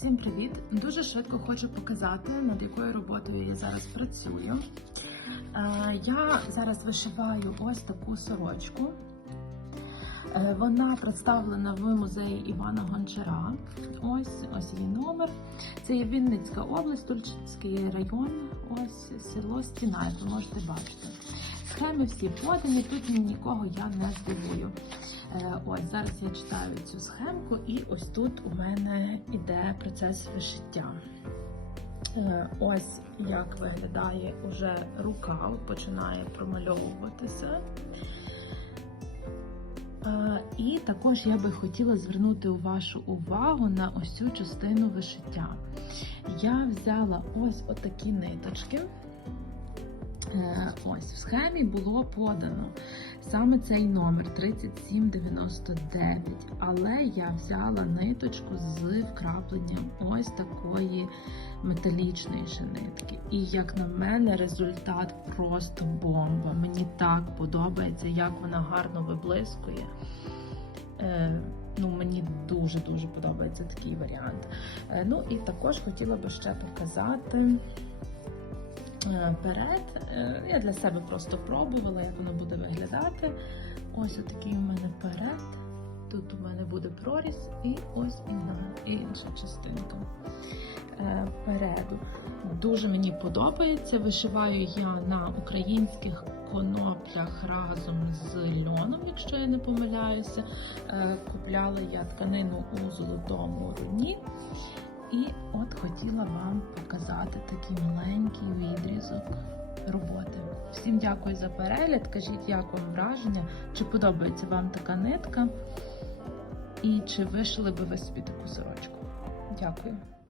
Всім привіт! Дуже швидко хочу показати, над якою роботою я зараз працюю. Е, Я зараз вишиваю ось таку сорочку. Е, Вона представлена в музеї Івана Гончара. Ось ось її номер. Це є Вінницька область, Тульчинський район, ось село Стіна, ви можете бачити. Схеми всі подані, тут нікого я не здивую. Е, Ось зараз я читаю цю схемку, і ось тут у мене іде процес вишиття. Е, Ось як виглядає уже рукав, починає промальовуватися. Е, І також я би хотіла звернути вашу увагу на ось цю частину вишиття. Я взяла ось отакі ниточки. Ось в схемі було подано саме цей номер 3799, але я взяла ниточку з вкрапленням ось такої металічної ще нитки. І як на мене, результат просто бомба. Мені так подобається, як вона гарно виблискує. Е, Ну, мені дуже-дуже подобається такий варіант. Е, Ну і також хотіла би ще показати перед. Е, Я для себе просто пробувала, як воно буде виглядати. Ось отакий у мене перед. Тут у мене буде проріз, і ось інна- інша частинка е, переду. Дуже мені подобається. Вишиваю я на українських коноплях разом з льоном, якщо я не помиляюся. Е, Купляла я тканину у золотому руні. І от хотіла вам показати такий маленький відрізок роботи. Всім дякую за перегляд. Кажіть, як вам враження, чи подобається вам така нитка, і чи вишили би ви собі таку сорочку. Дякую.